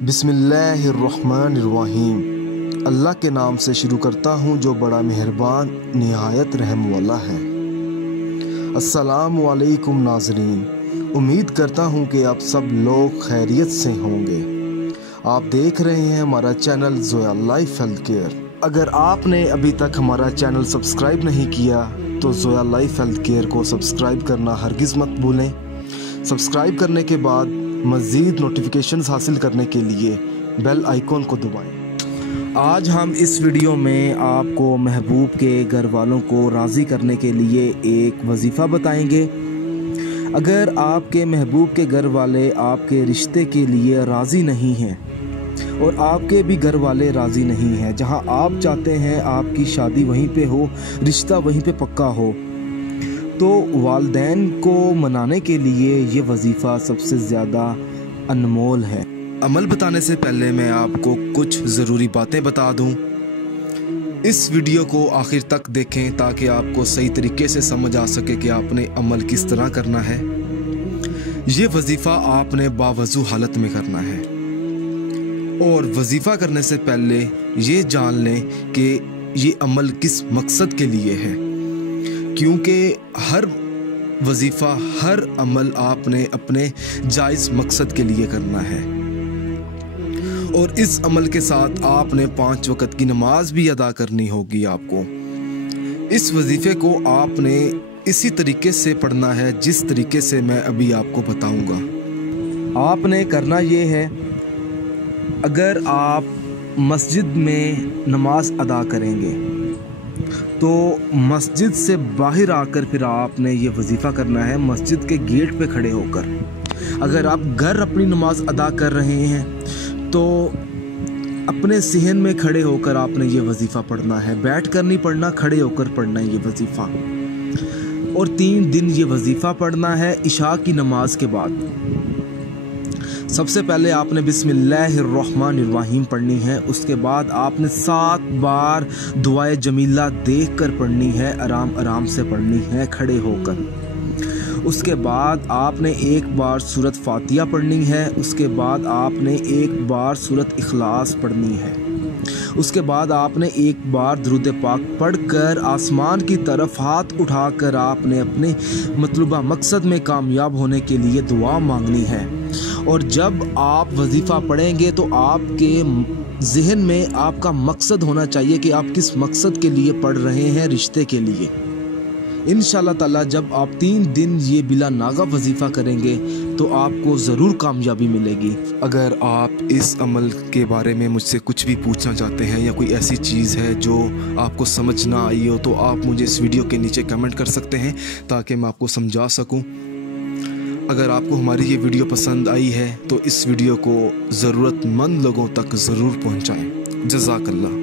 बिस्मिल्लाहिर्रहमानिर्रहीम। अल्लाह के नाम से शुरू करता हूँ जो बड़ा मेहरबान निहायत रहम वाला है। अस्सलामु अलैकुम नाज़रीन, उम्मीद करता हूँ कि आप सब लोग खैरियत से होंगे। आप देख रहे हैं हमारा channel Zoya life health care. अगर आपने अभी तक हमारा चैनल सब्सक्राइब नहीं किया तो ज़ोया लाइफ हेल्थ केयर को सब्सक्राइब करना हरगिज़ मत भूलें। सब्सक्राइब करने के बाद मज़ीद नोटिफिकेशंस हासिल करने के लिए बेल आइकॉन को दबाएं। आज हम इस वीडियो में आपको महबूब के घर वालों को राज़ी करने के लिए एक वजीफ़ा बताएंगे। अगर आपके महबूब के घर वाले आपके रिश्ते के लिए राज़ी नहीं हैं और आपके भी घर वाले राज़ी नहीं हैं, जहां आप चाहते हैं आपकी शादी वहीं पे हो, रिश्ता वहीं पे पक्का हो, तो वालिदैन को मनाने के लिए ये वजीफ़ा सबसे ज़्यादा अनमोल है। अमल बताने से पहले मैं आपको कुछ ज़रूरी बातें बता दूं। इस वीडियो को आखिर तक देखें ताकि आपको सही तरीके से समझ आ सके कि आपने अमल किस तरह करना है। ये वजीफ़ा आपने बावजू हालत में करना है और वजीफ़ा करने से पहले ये जान लें कि ये अमल किस मकसद के लिए है, क्योंकि हर वजीफ़ा, हर अमल आपने अपने जायज़ मकसद के लिए करना है और इस अमल के साथ आपने 5 वक़्त की नमाज भी अदा करनी होगी। आपको इस वजीफ़े को आपने इसी तरीके से पढ़ना है जिस तरीके से मैं अभी आपको बताऊंगा। आपने करना ये है, अगर आप मस्जिद में नमाज अदा करेंगे तो मस्जिद से बाहर आकर फिर आपने ये वजीफ़ा करना है, मस्जिद के गेट पे खड़े होकर। अगर आप घर अपनी नमाज अदा कर रहे हैं तो अपने सहन में खड़े होकर आपने ये वजीफ़ा पढ़ना है, बैठ कर नहीं पढ़ना, खड़े होकर पढ़ना है ये वजीफ़ा। और 3 दिन ये वजीफ़ा पढ़ना है इशा की नमाज के बाद। सबसे पहले आपने बिस्मिल्लाहिर्रहमानिर्रहीम पढ़नी है, उसके बाद आपने 7 बार दुआए जमीला देख कर पढ़नी है, आराम आराम से पढ़नी है खड़े होकर। उसके बाद आपने 1 बार सूरत फातिहा पढ़नी है, उसके बाद आपने 1 बार सूरत इखलास पढ़नी है, उसके बाद आपने 1 बार दुरूद पाक पढ़कर आसमान की तरफ हाथ उठाकर आपने अपने मतलूबा मकसद में कामयाब होने के लिए दुआ मांगनी है। और जब आप वजीफ़ा पढ़ेंगे तो आपके जहन में आपका मकसद होना चाहिए कि आप किस मकसद के लिए पढ़ रहे हैं, रिश्ते के लिए। इंशाअल्लाह ताला जब आप 3 दिन ये बिला नागा वजीफ़ा करेंगे तो आपको ज़रूर कामयाबी मिलेगी। अगर आप इस अमल के बारे में मुझसे कुछ भी पूछना चाहते हैं या कोई ऐसी चीज़ है जो आपको समझ ना आई हो तो आप मुझे इस वीडियो के नीचे कमेंट कर सकते हैं ताकि मैं आपको समझा सकूं। अगर आपको हमारी ये वीडियो पसंद आई है तो इस वीडियो को ज़रूरतमंद लोगों तक ज़रूर पहुँचाएँ। जज़ाकल्लाह।